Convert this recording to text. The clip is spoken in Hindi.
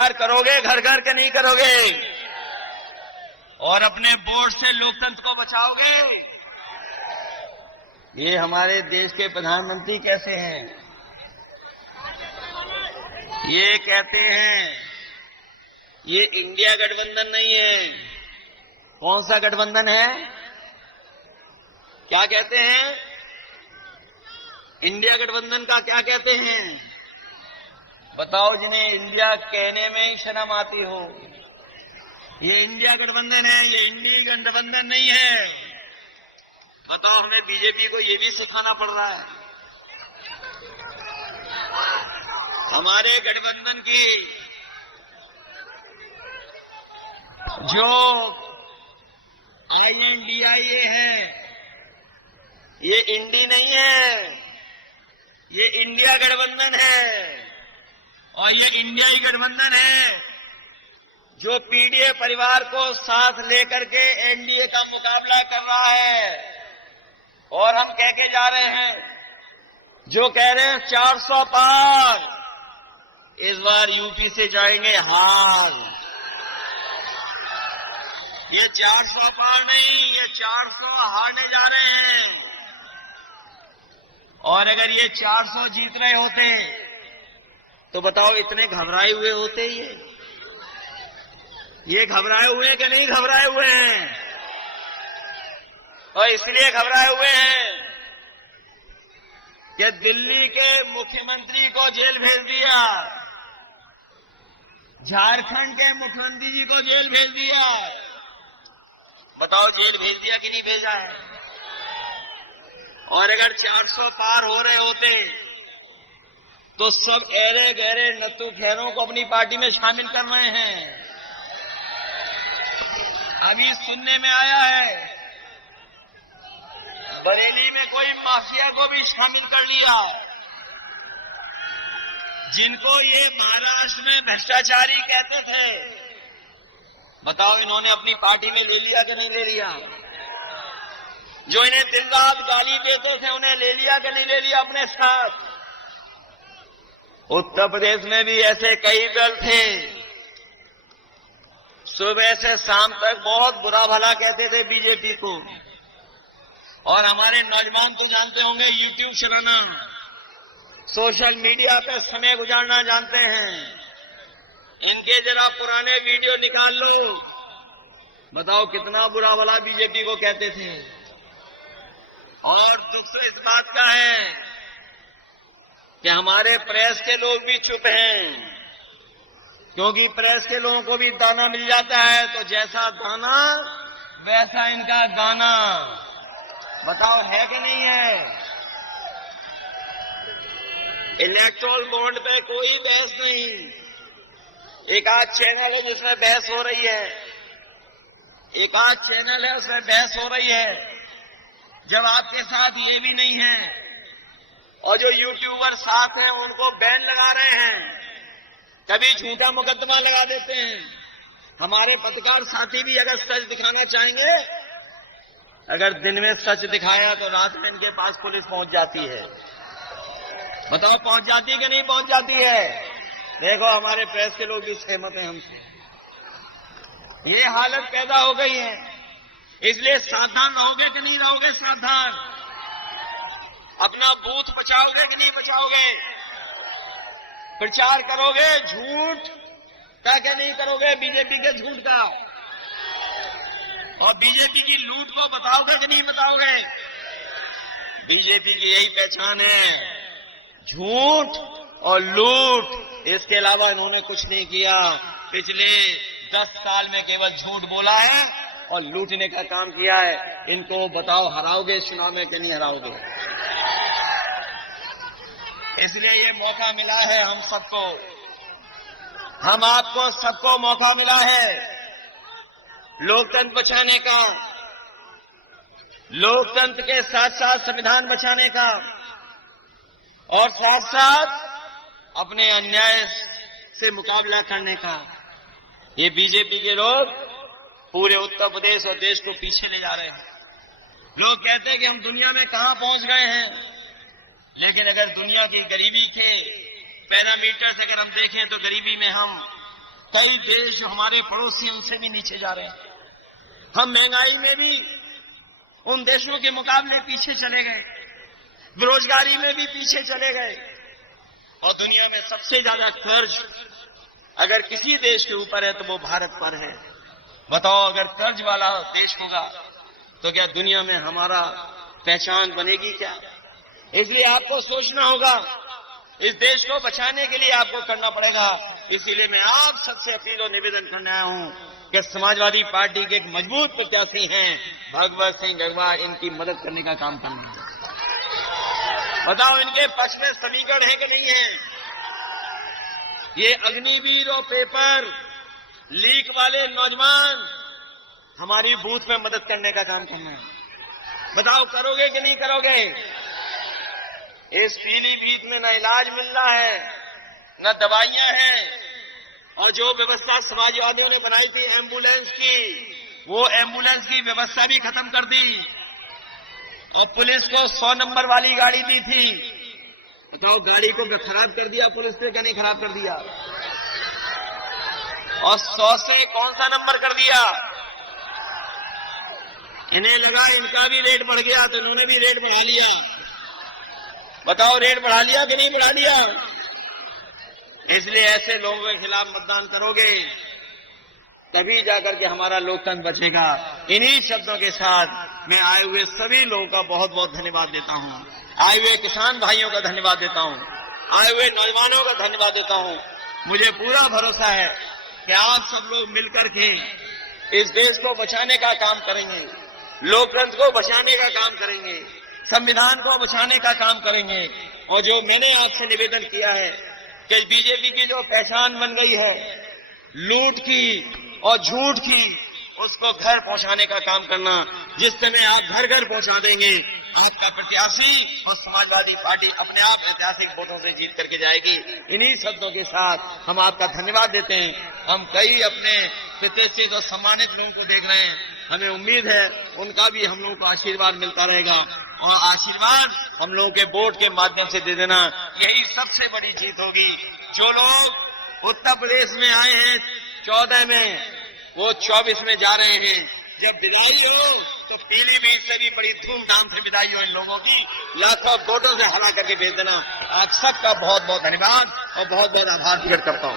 करोगे, घर घर के नहीं करोगे, और अपने वोट से लोकतंत्र को बचाओगे। ये हमारे देश के प्रधानमंत्री कैसे हैं? ये कहते हैं ये इंडिया गठबंधन नहीं है। कौन सा गठबंधन है? क्या कहते हैं? इंडिया गठबंधन का क्या कहते हैं? बताओ, जिन्हें इंडिया कहने में ही शर्म आती हो। ये इंडिया गठबंधन है, ये इंडिया गठबंधन नहीं है। बताओ, हमें बीजेपी को ये भी सिखाना पड़ रहा है। हमारे गठबंधन की जो INDIA है, ये इंडी नहीं है, ये इंडिया गठबंधन है। और ये इंडियाई गठबंधन है जो पीडीए परिवार को साथ लेकर के एनडीए का मुकाबला कर रहा है। और हम कह के जा रहे हैं, जो कह रहे हैं 400 पार, इस बार यूपी से जाएंगे हार। ये 400 पार नहीं, ये 400 हारने जा रहे हैं। और अगर ये 400 जीत रहे होते तो बताओ, इतने घबराए हुए होते ये घबराए हुए कि नहीं घबराए हुए हैं? और इसलिए घबराए हुए हैं कि दिल्ली के मुख्यमंत्री को जेल भेज दिया, झारखंड के मुख्यमंत्री जी को जेल भेज दिया। बताओ, जेल भेज दिया कि नहीं भेजा है? और अगर 400 पार हो रहे होते तो सब ऐरे गहरे नत्थू खैरों को अपनी पार्टी में शामिल कर रहे हैं। अभी सुनने में आया है बरेली में कोई माफिया को भी शामिल कर लिया, जिनको ये महाराष्ट्र में भ्रष्टाचारी कहते थे। बताओ, इन्होंने अपनी पार्टी में ले लिया कि नहीं ले लिया? जो इन्हें दिन रात गाली देते थे, उन्हें ले लिया कि नहीं ले लिया अपने साथ? उत्तर प्रदेश में भी ऐसे कई दल थे, सुबह से शाम तक बहुत बुरा भला कहते थे बीजेपी को। और हमारे नौजवान तो जानते होंगे, यूट्यूब चलाना, सोशल मीडिया पे समय गुजारना जानते हैं। इनके जरा पुराने वीडियो निकाल लो, बताओ कितना बुरा भला बीजेपी को कहते थे। और दुख से इस बात का है कि हमारे प्रेस के लोग भी चुप हैं, क्योंकि प्रेस के लोगों को भी दाना मिल जाता है, तो जैसा दाना वैसा इनका गाना। बताओ, है कि नहीं है? इलेक्ट्रोल बॉन्ड पे कोई बहस नहीं। एक आध चैनल है जिसमें बहस हो रही है, एक आध चैनल है उसमें बहस हो रही है। जब आपके साथ ये भी नहीं है, और जो यूट्यूबर साथ हैं उनको बैन लगा रहे हैं, कभी झूठा मुकदमा लगा देते हैं। हमारे पत्रकार साथी भी अगर सच दिखाना चाहेंगे, अगर दिन में सच दिखाया तो रात में इनके पास पुलिस पहुंच जाती है। बताओ, पहुंच जाती है कि नहीं पहुंच जाती है? देखो, हमारे प्रेस के लोग भी सहमत हैं हमसे। ये हालत पैदा हो गई है, इसलिए सावधान रहोगे कि नहीं रहोगे? सावधान। अपना बूथ बचाओगे कि नहीं बचाओगे? प्रचार करोगे झूठ का क्या नहीं करोगे? बीजेपी के झूठ का। और बीजेपी की लूट को बताओगे कि नहीं बताओगे? बीजेपी की यही पहचान है, झूठ और लूट। इसके अलावा इन्होंने कुछ नहीं किया। पिछले 10 साल में केवल झूठ बोला है और लूटने का काम किया है। इनको बताओ, हराओगे चुनाव में कि नहीं हराओगे? इसलिए ये मौका मिला है हम सबको, हम आपको सबको मौका मिला है लोकतंत्र बचाने का, लोकतंत्र के साथ साथ संविधान बचाने का, और साथ साथ अपने अन्याय से मुकाबला करने का। ये बीजेपी के लोग पूरे उत्तर प्रदेश और देश को पीछे ले जा रहे हैं। लोग कहते हैं कि हम दुनिया में कहां पहुंच गए हैं, लेकिन अगर दुनिया की गरीबी के पैरामीटर से अगर हम देखें तो गरीबी में हम कई देश जो हमारे पड़ोसी उनसे भी नीचे जा रहे हैं। हम महंगाई में भी उन देशों के मुकाबले पीछे चले गए, बेरोजगारी में भी पीछे चले गए, और दुनिया में सबसे ज्यादा कर्ज अगर किसी देश के ऊपर है तो वो भारत पर है। बताओ, अगर कर्ज वाला देश होगा तो क्या दुनिया में हमारा पहचान बनेगी क्या? इसलिए आपको सोचना होगा, इस देश को बचाने के लिए आपको करना पड़ेगा। इसीलिए मैं आप सबसे अपील और निवेदन करने आया हूं कि समाजवादी पार्टी के एक मजबूत प्रत्याशी हैं भगवत सिंह गढ़वाल, इनकी मदद करने का काम करना है। बताओ, इनके पक्ष में समीकरण है कि नहीं है? ये अग्निवीर और पेपर लीक वाले नौजवान हमारी बूथ में मदद करने का काम करना है। बताओ, करोगे कि नहीं करोगे? इस पीलीभीत में न इलाज मिल रहा है, न दवाइयां हैं, और जो व्यवस्था समाजवादियों ने बनाई थी एम्बुलेंस की, वो एम्बुलेंस की व्यवस्था भी खत्म कर दी, और पुलिस को 100 नंबर वाली गाड़ी दी थी। बताओ, गाड़ी को खराब कर दिया पुलिस ने, क्या नहीं खराब कर दिया? और 100 से कौन सा नंबर कर दिया? इन्हें लगा इनका भी रेट बढ़ गया तो इन्होंने भी रेट बढ़ा लिया। बताओ, रेट बढ़ा लिया कि नहीं बढ़ा लिया? इसलिए ऐसे लोगों के खिलाफ मतदान करोगे तभी जाकर के हमारा लोकतंत्र बचेगा। इन्हीं शब्दों के साथ मैं आए हुए सभी लोगों का बहुत बहुत धन्यवाद देता हूं। आए हुए किसान भाइयों का धन्यवाद देता हूं, आए हुए नौजवानों का धन्यवाद देता हूं। मुझे पूरा भरोसा है कि आप सब लोग मिलकर के इस देश को बचाने का काम करेंगे, लोकतंत्र को बचाने का काम करेंगे, संविधान को बचाने का काम करेंगे। और जो मैंने आपसे निवेदन किया है कि बीजेपी की जो पहचान बन गई है लूट की और झूठ की, उसको घर पहुंचाने का काम करना। जिस समय आप घर घर पहुंचा देंगे, आपका प्रत्याशी और समाजवादी पार्टी अपने आप ऐतिहासिक वोटों से जीत करके जाएगी। इन्हीं शब्दों के साथ हम आपका धन्यवाद देते हैं। हम कई अपने प्रतिष्ठित और सम्मानित लोगों को देख रहे हैं, हमें उम्मीद है उनका भी हम लोगों को आशीर्वाद मिलता रहेगा, और आशीर्वाद हम लोगों के वोट के माध्यम से दे देना, यही सबसे बड़ी जीत होगी। जो लोग उत्तर प्रदेश में आए हैं 14 में, वो 24 में जा रहे हैं। जब विदाई हो तो पीलीभीत से भी बड़ी धूमधाम से विदाई हो इन लोगों की, लाखों वोटों से हरा करके भेज देना। आप सबका बहुत बहुत धन्यवाद और बहुत बहुत आभार प्रकट करता हूं।